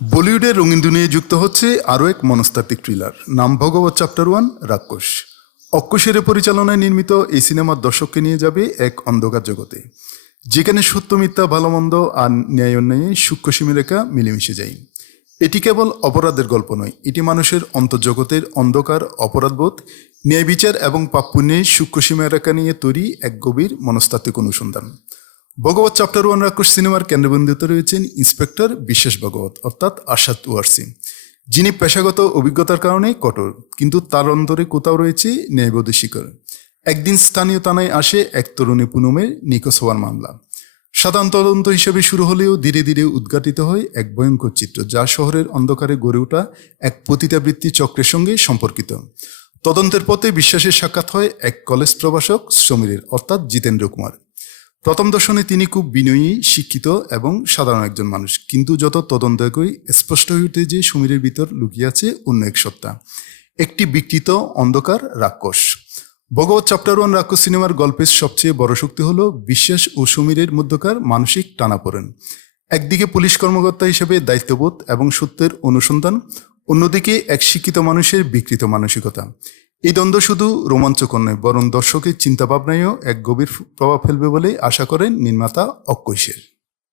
বলিউডের রঙিন দুনিয়ায় যুক্ত হচ্ছে আরও এক মনস্তাত্ত্বিক থ্রিলার, নাম ভগবত চ্যাপ্টার 1 রাক্ষস। অক্কোশের পরিচালনায় নির্মিত এই সিনেমার দর্শককে নিয়ে যাবে এক অন্ধকার জগতে, যেখানে সত্য মিথ্যা, ভালো মন্দ আর ন্যায় অন্যায়ে সূক্ষ্ম সীমারেখা মিলেমিশে যায়। এটি কেবল অপরাধের গল্প নয়, এটি মানুষের অন্তর্জগতের অন্ধকার, অপরাধবোধ, ন্যায় বিচার এবং পাপ পুণ্যের সূক্ষ্ম সীমারেখা নিয়ে তৈরি এক গভীর মনস্তাত্ত্বিক অনুসন্ধান। ভগবত চ্যাপ্টার 1 রাক্ষস সিনেমার কেন্দ্রবিন্দুতে রয়েছেন ইন্সপেক্টর বিশ্বাস ভগবত অর্থাৎ আশাদ ওয়ারসি, যিনি পেশাগত অভিজ্ঞতার কারণে কঠোর, কিন্তু তার অন্তরে কোথাও রয়েছে ন্যায়বোধের শিকড়। একদিন স্থানীয় থানায় আসে এক তরুণী পুনমের নিখোঁজ হওয়ার মামলা। সাধারণ তদন্ত হিসেবে শুরু হলেও ধীরে ধীরে উদ্ঘাটিত হয় এক ভয়ঙ্কর চিত্র, যা শহরের অন্ধকারে গড়ে ওঠা এক পতিতাবৃত্তি চক্রের সঙ্গে সম্পর্কিত। তদন্তের পথে বিশ্বাসের সাক্ষাৎ হয় এক কলেজ প্রভাষক সমীরের অর্থাৎ জিতেন্দ্র কুমার। প্রথম দর্শনে তিনি খুব বিনয়ী, শিক্ষিত এবং সাধারণ একজন মানুষ, কিন্তু যত তদন্ত এগোয় স্পষ্ট হয়ে ওঠে যে সমীরের ভিতর লুকিয়ে আছে অন্য এক সত্তা, একটি বিকৃত অন্ধকার রাক্ষস। ভগবত চ্যাপ্টার 1 রাক্ষস সিনেমার গল্পের সবচেয়ে বড় শক্তি হলো বিশ্বাস ও সমীরের মধ্যকার মানসিক টানাপোড়েন। একদিকে পুলিশ কর্মকর্তা হিসেবে দায়িত্ববোধ এবং সত্যের অনুসন্ধান, অন্যদিকে এক শিক্ষিত মানুষের বিকৃত মানসিকতা। এই দ্বন্দ্ব শুধু রোমাঞ্চকর নয়, বরং দর্শকের চিন্তাভাবনায়ও এক গভীর প্রভাব ফেলবে বলে আশা করেন নির্মাতা অক্ষয় সেন।